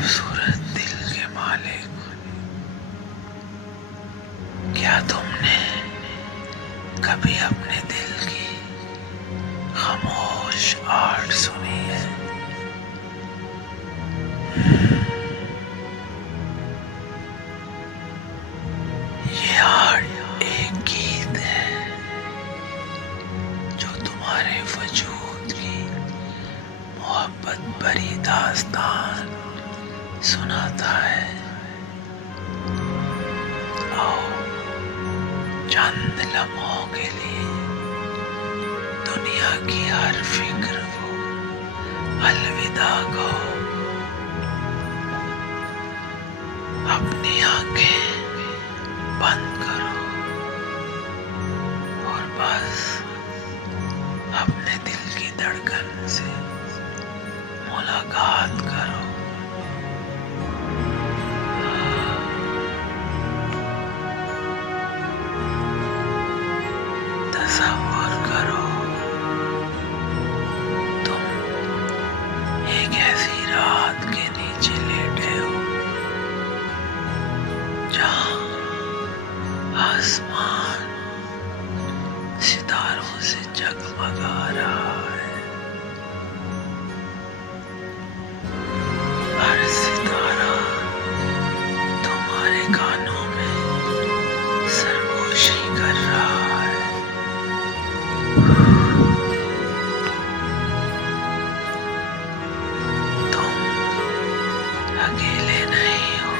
खूबसूरत दिल के मालिक, क्या तुमने कभी अपने दिल की खामोश आवाज सुनी है? ये आवाज एक गीत है जो तुम्हारे वजूद की मोहब्बत भरी दास्तान सुनाता है। आओ चंद लम्हों के लिए दुनिया की हर फिक्र को अलविदा कहो। अपनी आंखें बंद करो और बस अपने दिल की धड़कन से मुलाकात करो। तसव्वुर करो तुम एक ऐसी रात के नीचे लेटे हो जहां आसमान सितारों से जगमगा रहा है। हर सितारा तुम्हारे कानों में सरगोशी कर रहा है। तुम अकेले नहीं हो,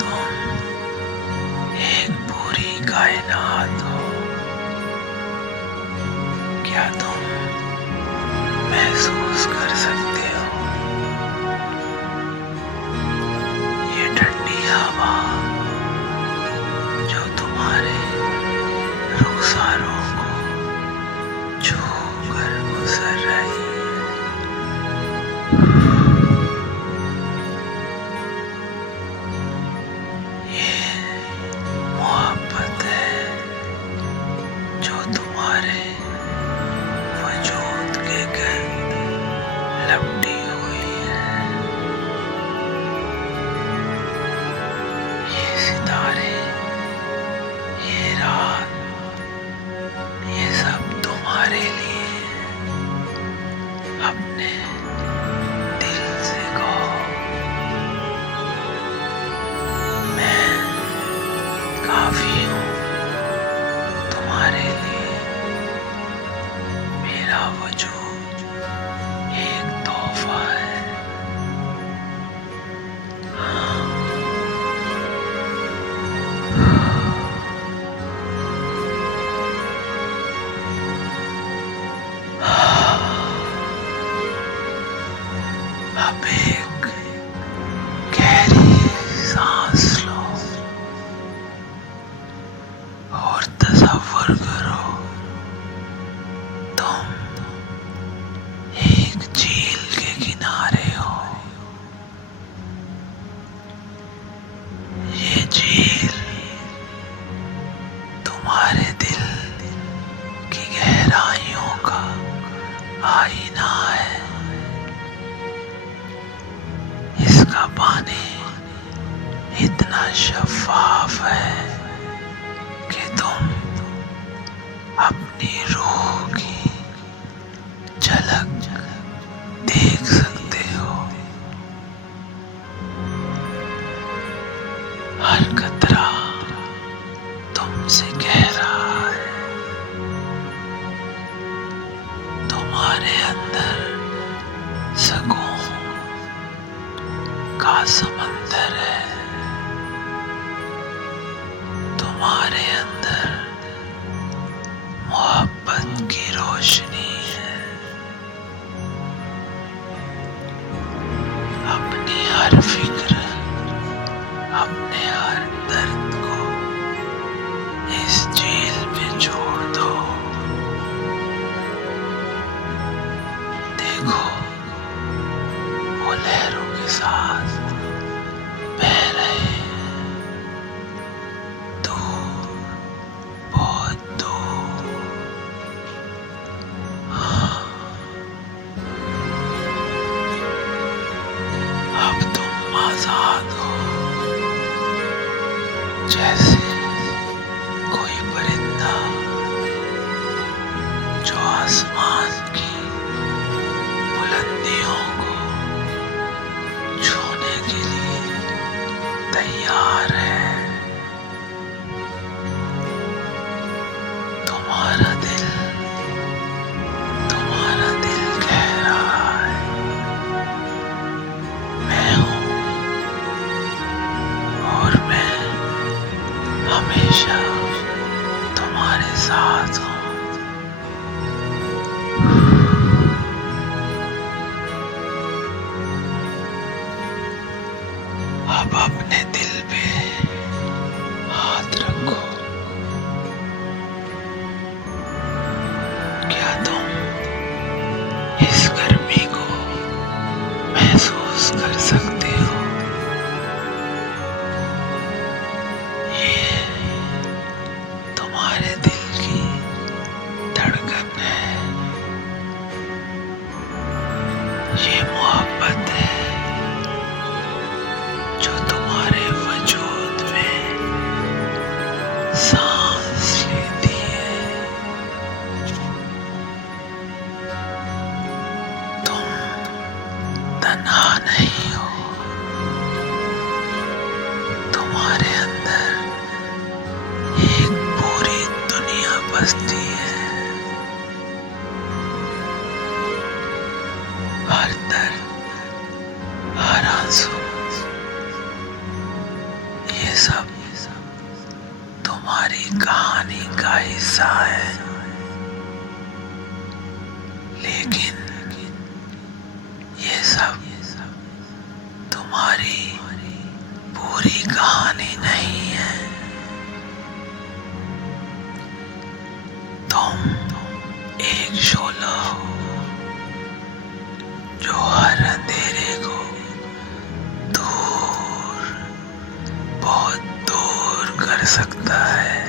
तुम एक पूरी कायनात हो। क्या तुम महसूस कर सकते हो ये ठंडी हवा जो तुम्हारे रुखसारों को छू कर गुजर रही है? ये मोहब्बत है जो तुम्हारे वजूद के गर्द लपटी हुई है। ये सितारे, ये रात, ये सब तुम्हारे लिए अपने दिल से कहो, मैं काफी हूँ तुम्हारे लिए। मेरा वजूद एक तोहफा है। अब एक गहरी सांस लो और तसव्वुर करो तुम एक झील के किनारे हो। ये झील तुम्हारे दिल की गहराइयों का आईना है। इसका पानी इतना शफाफ है कि तुम अपनी रूह की झलक देख सकते हो। हर कतरा तुमसे कह रहा है, तुम्हारे अंदर सुकून का समंदर है, तुम्हारे अंदर मोहब्बत की रोशनी है। अपनी हर फिक्र, अपने हर दर्द को इस झील में छोड़ दो। देखो वो लहरों के साथ बह रहे हैं, दूर, बहुत दूर। ये मोहब्बत है जो तुम्हारे वजूद में सांस लेती है। तुम तन्हा नहीं हो, तुम्हारे अंदर एक पूरी दुनिया बसती है। हर दर्द, हर आंसू, ये सब तुम्हारी कहानी का हिस्सा है। लेकिन ये सब तुम्हारी पूरी कहानी नहीं है। तुम एक शोला हो जो हर अंधेरे को दूर, बहुत दूर कर सकता है।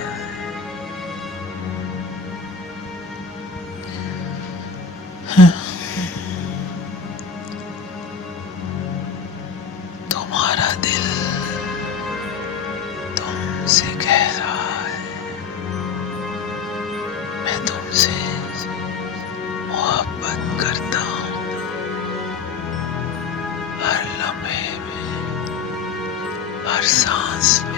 तुम्हारा दिल तुमसे कह रहा है, मैं तुमसे मोहब्बत करता हूँ। हर लम्हे में, हर सांस में।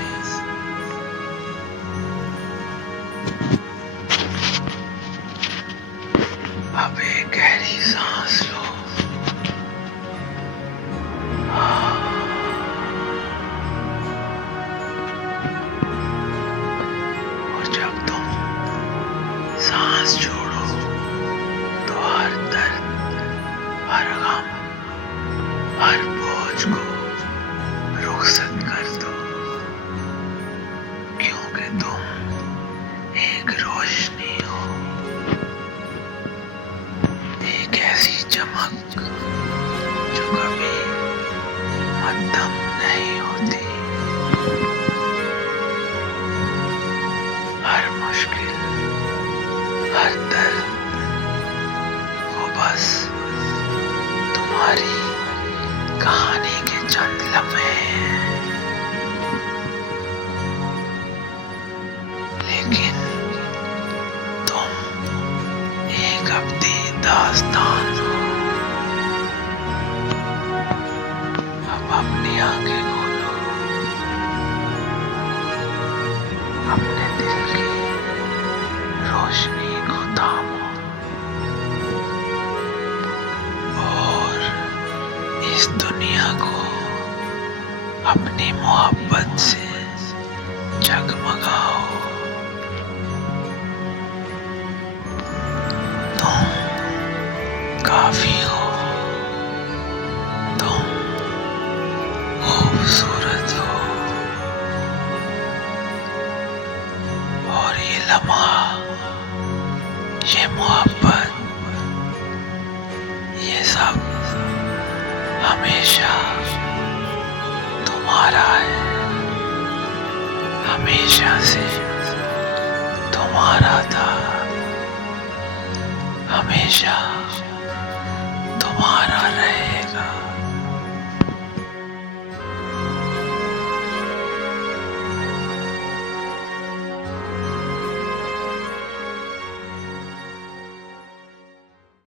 अब एक गहरी सांस लो। और जब तुम सांस छोड़ो तो हर दर्द, हर गम, हर बोझ को रुखसत कर दो, क्योंकि तुम एक रोशनी हो, एक ऐसी चमक जो कभी मद्धम नहीं होती। हर मुश्किल, हर दर्द वो बस तुम्हारी कहानी के चंद लम्हे हैं। लेकिन तुम एक अब्दी दास्तान हो। अब अपनी आंखें खोलो, अपने दिल की रोशनी को थामो और इस दुनिया को अपनी मोहब्बत से जगमगाओ। तुम काफी हो, तुम खूबसूरत हो, और ये लम्हा, ये मोहब्बत, ये सब हमेशा तुम्हारा है, हमेशा से तुम्हारा था, हमेशा